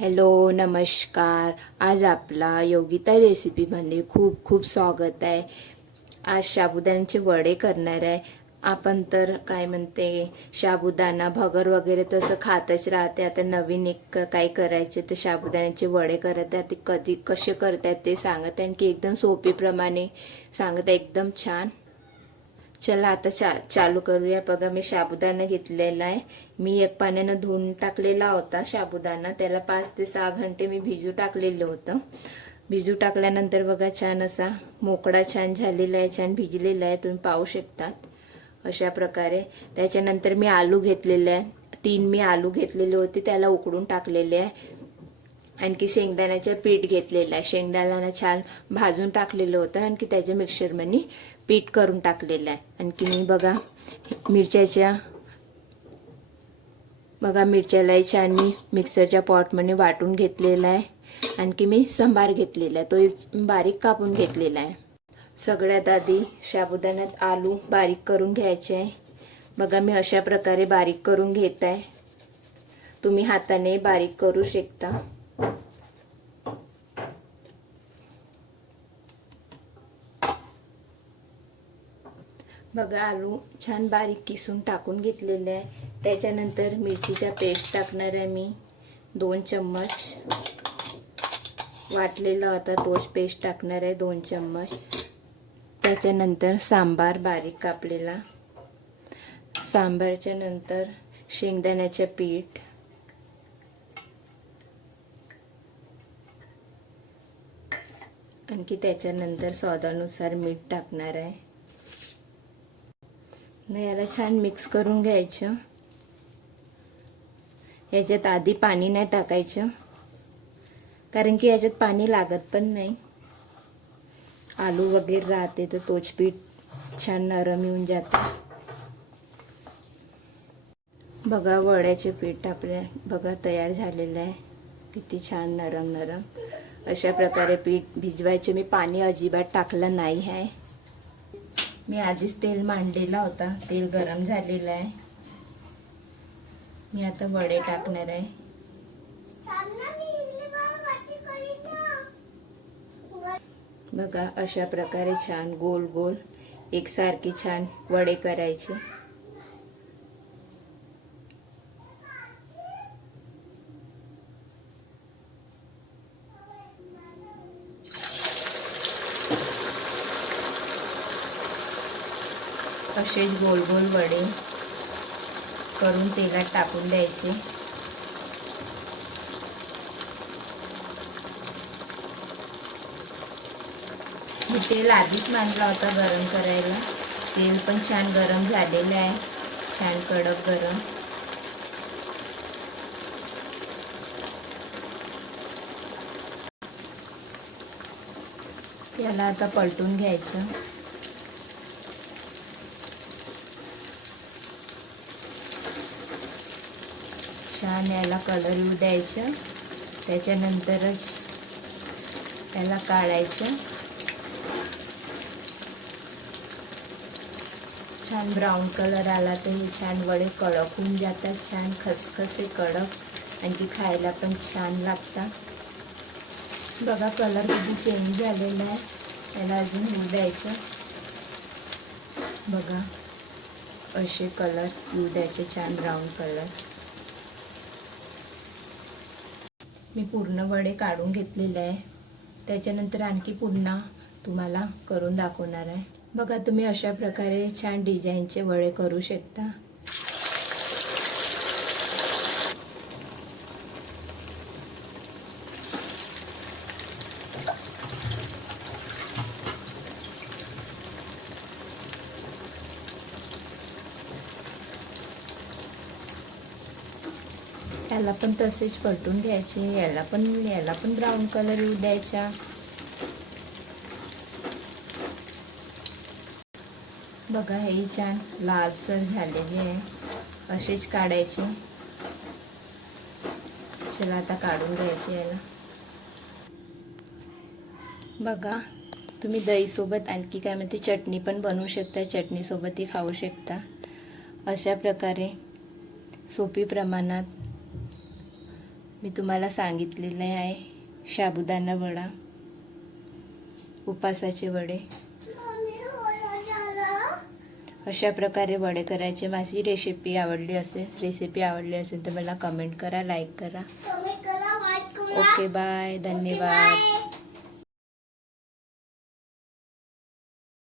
Hello नमस्कार. आज आपला योगिता रेसिपीमध्ये खूप खूप स्वागत आहे. आज साबुदाण्याचे वडे करणार आहे. आपण तर काय म्हणते साबुदाणा भगर वगैरे तसं खातच राहते. आता नवीन एक काय करायचे तर साबुदाण्याचे वडे करत आहे. ते कधी कसे करतात ते सांगत आहे. की एकदम सोपीप्रमाणे सांगत आहे. एकदम छान. चला आता चा चालू करूया. बघा मी साबुदाणा घेतलेला आहे. मी एक पाण्यानं धुवून टाकलेला होता साबुदाणा. त्याला पाच ते सहा घंटे मी भिजू टाकलेलं होतं. भिजू टाकल्यानंतर बघा छान असा मोकळा छान झालेला आहे छान भिजलेला आहे. तुम्ही पाहू शकतात अशा प्रकारे. त्याच्यानंतर मी आलू घेतलेले आहे. तीन मी आलू घेतलेले होते त्याला उकडून टाकलेले आहे. आणखी शेंगदाण्याचं पीठ घेतलेलं आहे. शेंगदाण्याला छान भाजून टाकलेलं होतं. आणखी त्याच्या मिक्सरमध्ये पीठ करून टाकलेलं आहे. आणखी मी बघा मिरच्याच्या बघा मिरच्यालाही छान मी मिक्सरच्या पॉटमध्ये वाटून घेतलेला आहे. आणखी मी संभार घेतलेला आहे. तो बारीक कापून घेतलेला आहे. सगळ्यात आधी साबुदाण्यात आलू बारीक करून घ्यायचे आहे. बघा मी अशा प्रकारे बारीक करून घेत आहे. तुम्ही हाताने बारीक करू शकता. बघा आलू छान बारीक किसून टाकून घेतलेले आहे. त्याच्यानंतर मिरचीचा पेस्ट टाकणार आहे मी. दोन चम्मच. वाटलेला होता तोच पेस्ट टाकणार आहे दोन चम्मच. त्याच्यानंतर सांबार बारीक कापलेला. सांबारच्या नंतर शेंगदाण्याचे पीठ. आणखी त्याच्यानंतर स्वादानुसार मीठ टाकणार आहे. न याला छान मिक्स करून घ्यायचं. याच्यात आधी पाणी नाही टाकायचं. कारण की याच्यात पाणी लागत पण नाही. आलू वगैरे राहते तर तोच पीठ छान नरम येऊन जातं. बघा वड्याचे पीठ आपल्या बघा तयार झालेलं आहे. किती छान नरम नरम अशा प्रकारे पीठ भिजवायचे. मी पाणी अजिबात टाकलं नाही आहे. मी आधीच तेल मांडलेला होता. तेल गरम झालेलं आहे. मी आता वडे टाकणार आहे. बघा अशा प्रकारे छान गोल गोल एकसारखे छान वडे करायचे. असेच गोल गोल वडे करून तेलात टाकून द्यायचे. मी तेल आधीच मांडला होता गरम करायला. तेल पण छान गरम झालेलं आहे. छान कडक गरम. याला आता पलटून घ्यायचं. छान याला कलर येऊ द्यायचं. त्याच्यानंतरच याला काढायचं. छान ब्राऊन कलर आला तर हे छान वडे कडक होऊन जातात. छान खसखसे कडक आणखी खायला पण छान लागतात. बघा कलर किती चेंज झालेला आहे. त्याला अजून येऊ द्यायचं. बघा असे कलर येऊ द्यायचे छान ब्राऊन कलर मी पूर्ण वडे काढून घेतलेले आहे. त्याच्यानंतर आणखी पुन्हा तुम्हाला करून दाखवणार आहे. बघा तुम्ही अशा प्रकारे छान डिझाईनचे वडे करू शकता. याला पण तसेच पलटून घ्यायचे याला पण याला पण ब्राऊन कलर येऊ द्यायचा बघा हे छान लालसर झालेली आहे. असेच काढायचे. चला आता काढून घ्यायचे याला. बघा तुम्ही दहीसोबत आणखी काय म्हणते चटणी पण बनवू शकता चटणीसोबतही खाऊ शकता. अशा प्रकारे सोपी प्रमाणात मी तुम्हाला सांगितलेले आहे. साबुदाणा वडा उपासाचे वडे. अशा प्रकारे वडे करायचे. माझी रेसिपी आवडली असेल रेसिपी आवडली असेल तर मला कमेंट करा लाईक करा. ओके बाय धन्यवाद.